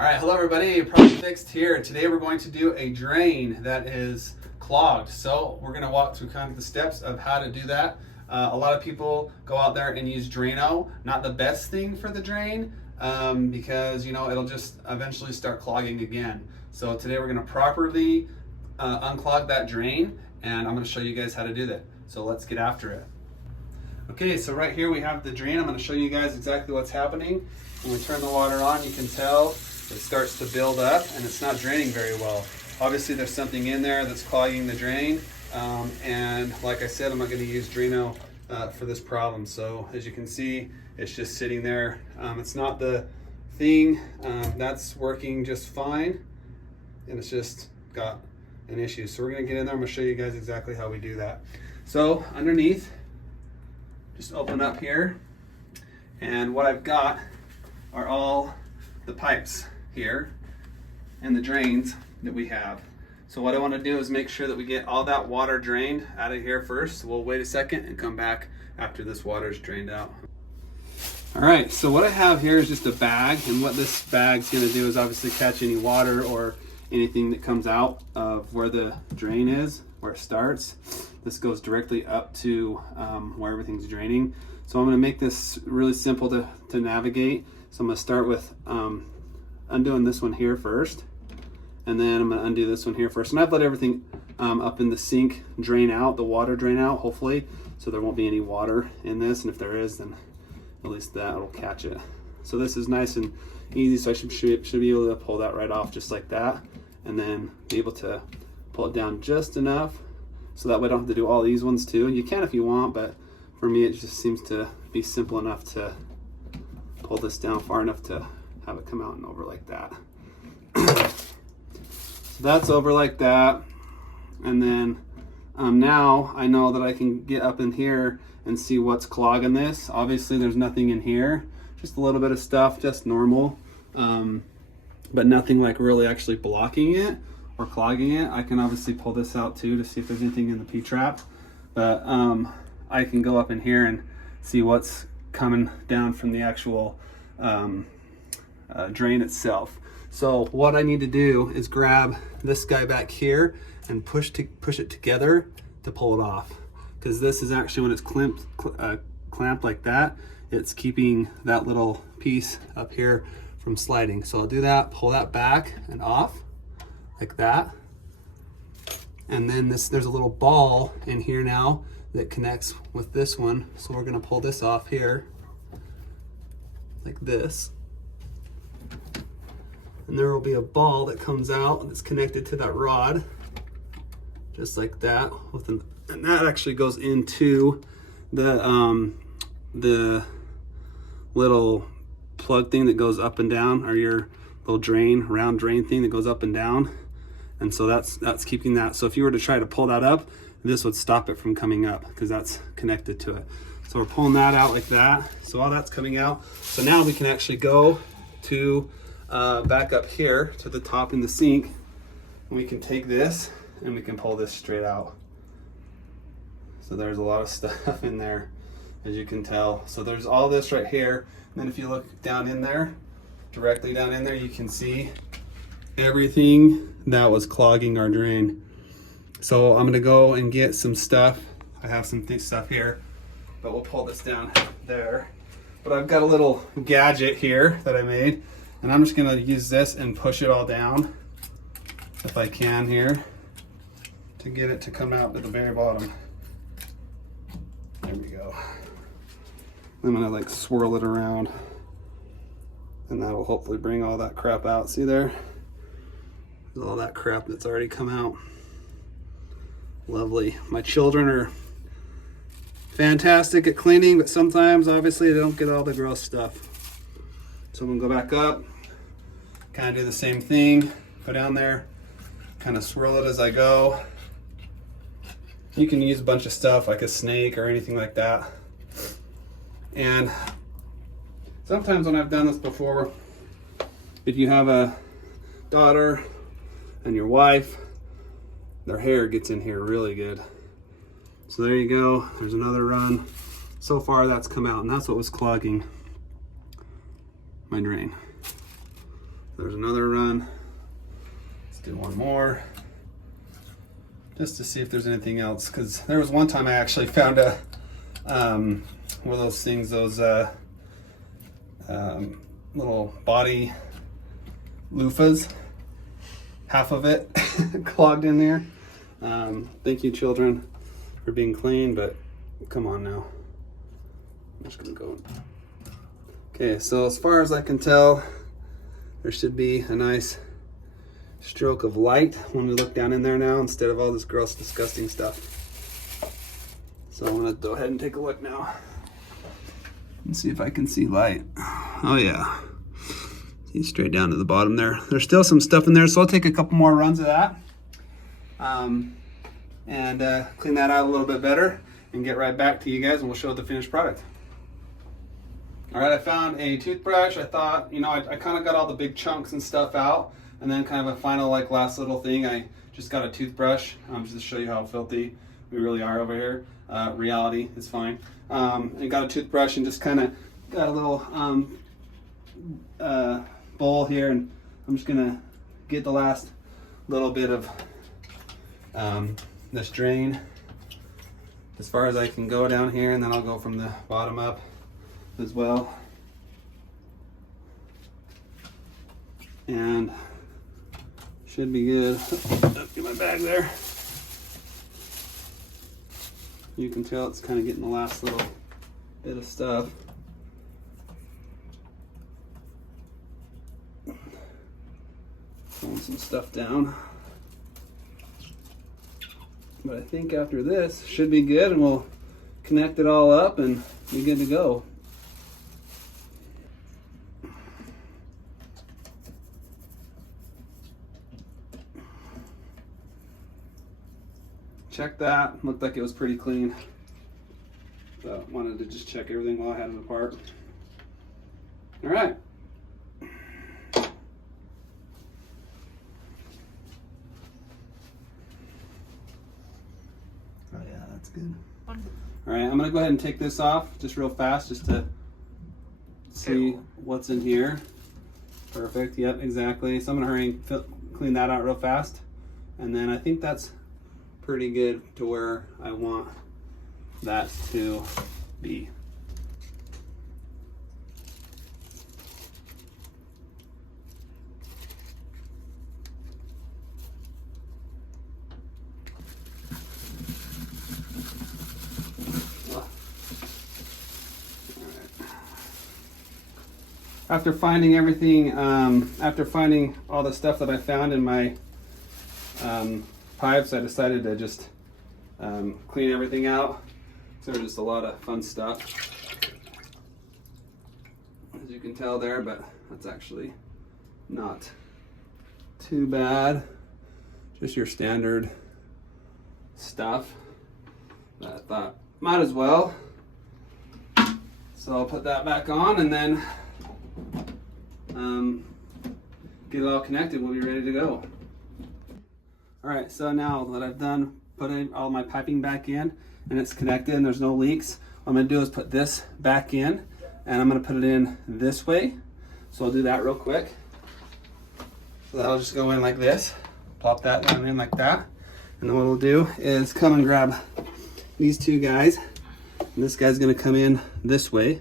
All right, hello everybody, Problem Fixed here. Today we're going to do a drain that is clogged. So we're gonna walk through kind of the steps of how to do that. A lot of people go out there and use Drano. Not the best thing for the drain because it'll just eventually start clogging again. So today we're gonna properly unclog that drain, and I'm gonna show you guys how to do that. So let's get after it. Okay, so right here we have the drain. I'm gonna show you guys exactly what's happening. When we turn the water on, you can tell it starts to build up and it's not draining very well. Obviously there's something in there that's clogging the drain, and like I said, I'm not going to use Drano for this problem. So as you can see, it's just sitting there. It's not the thing that's working just fine, and it's just got an issue. So we're going to get in there. I'm going to show you guys exactly how we do that. So underneath, just open up here, and what I've got are all the pipes here and the drains that we have. So what I want to do is make sure that we get all that water drained out of here first. So we'll wait a second and come back after this water is drained out. All right, so what I have here is just a bag, and what this bag's going to do is obviously catch any water or anything that comes out of where the drain is, where it starts. This goes directly up to where everything's draining. So I'm going to make this really simple to navigate. So I'm going to start with undoing this one here first, and then I'm going to undo this one here first. And I've let everything up in the sink drain out, the water drain out, hopefully, so there won't be any water in this, and if there is, then at least that will catch it. So this is nice and easy, so I should be able to pull that right off just like that, and then be able to pull it down just enough so that way I don't have to do all these ones too. You can if you want, but for me it just seems to be simple enough to pull this down far enough to have it come out and over like that. So that's over like that, and then now I know that I can get up in here and see what's clogging this. Obviously there's nothing in here, just a little bit of stuff, just normal, but nothing like really actually blocking it or clogging it. I can obviously pull this out too to see if there's anything in the P-trap, but I can go up in here and see what's coming down from the actual drain itself. So what I need to do is grab this guy back here and push it together to pull it off, because this is actually, when it's clamped like that, it's keeping that little piece up here from sliding. So I'll do that, pull that back and off like that, and then there's a little ball in here now that connects with this one, so we're going to pull this off here like this, and there will be a ball that comes out that's connected to that rod just like that, and that actually goes into the little plug thing that goes up and down, or your little round drain thing that goes up and down, and so that's keeping that. So if you were to try to pull that up, this would stop it from coming up because that's connected to it. So we're pulling that out like that. So all that's coming out. So now we can actually go to back up here to the top in the sink, and we can take this and we can pull this straight out. So there's a lot of stuff in there, as you can tell. So there's all this right here. And then if you look down in there, directly down in there, you can see everything that was clogging our drain. So I'm gonna go and get some stuff. I have some stuff here, but we'll pull this down there. But I've got a little gadget here that I made, and I'm just gonna use this and push it all down, if I can here, to get it to come out at the very bottom. There we go. I'm gonna like swirl it around, and that will hopefully bring all that crap out. See there? There's all that crap that's already come out. Lovely. My children are fantastic at cleaning, but sometimes obviously they don't get all the gross stuff. So I'm gonna go back up, kind of do the same thing, go down there, kind of swirl it as I go. You can use a bunch of stuff like a snake or anything like that. And sometimes when I've done this before, if you have a daughter and your wife, their hair gets in here really good. So there you go, there's another run. So far that's come out, and that's what was clogging my drain. There's another run. Let's do one more, just to see if there's anything else. Because there was one time I actually found a one of those things, those little body loofahs. Half of it clogged in there. Thank you, children, for being clean, but come on now. I'm just gonna go. Okay, so as far as I can tell, there should be a nice stroke of light when we look down in there now, instead of all this gross, disgusting stuff. So I'm gonna go ahead and take a look now and see if I can see light. Oh yeah, see straight down to the bottom there. There's still some stuff in there, so I'll take a couple more runs of that and clean that out a little bit better and get right back to you guys, and we'll show the finished product. All right, I found a toothbrush. I thought, I kind of got all the big chunks and stuff out, and then kind of a final, last little thing, I just got a toothbrush just to show you how filthy we really are over here. Reality is fine. And got a toothbrush and just kind of got a little bowl here, and I'm just gonna get the last little bit of this drain as far as I can go down here, and then I'll go from the bottom up as well. And should be good. Get my bag there. You can tell it's kind of getting the last little bit of stuff. Pulling some stuff down. But I think after this should be good, and we'll connect it all up and be good to go. Check that, looked like it was pretty clean. So wanted to just check everything while I had it apart. All right. Oh yeah, that's good. All right, I'm gonna go ahead and take this off just real fast, just to see what's in here. Perfect, yep, exactly. So I'm gonna hurry and clean that out real fast. And then I think that's pretty good to where I want that to be. After finding everything, after finding all the stuff that I found in my pipes, I decided to just clean everything out. So there's just a lot of fun stuff, as you can tell there, but that's actually not too bad. Just your standard stuff that I thought might as well. So I'll put that back on, and then get it all connected. We'll be ready to go. All right, so now that I've done putting all my piping back in and it's connected and there's no leaks, what I'm gonna do is put this back in, and I'm gonna put it in this way. So I'll do that real quick. So that'll just go in like this. Plop that down in like that. And then what we'll do is come and grab these two guys. And this guy's gonna come in this way,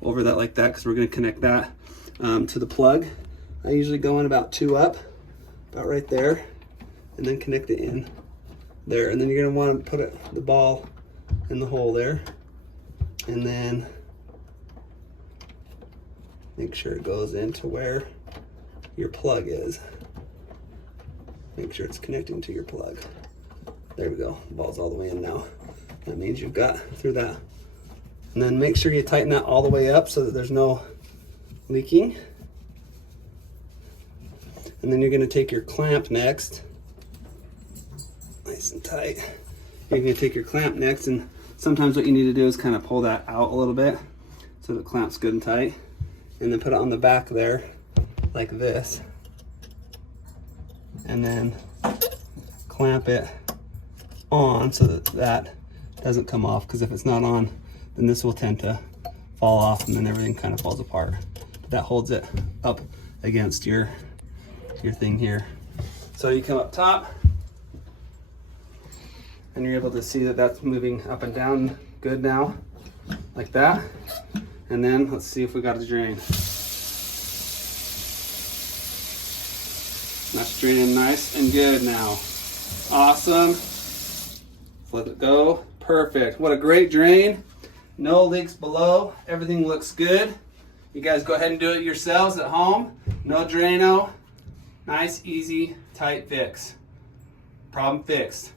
over that like that, because we're gonna connect that to the plug. I usually go in about 2 up, about right there, and then connect it in there. And then you're gonna want to put the ball in the hole there, and then make sure it goes into where your plug is. Make sure it's connecting to your plug. There we go, the ball's all the way in now. That means you've got through that. And then make sure you tighten that all the way up so that there's no leaking. And then you're gonna take your clamp next, nice and tight. You're gonna take your clamp next, and sometimes what you need to do is kind of pull that out a little bit so the clamp's good and tight. And then put it on the back there, like this. And then clamp it on so that that doesn't come off, because if it's not on, then this will tend to fall off and then everything kind of falls apart. But that holds it up against your your thing here. So you come up top and you're able to see that that's moving up and down good now, like that. And then let's see if we got a drain. That's draining nice and good now. Awesome. Let it go. Perfect. What a great drain. No leaks below. Everything looks good. You guys go ahead and do it yourselves at home. No Drano. Nice, easy, tight fix. Problem fixed.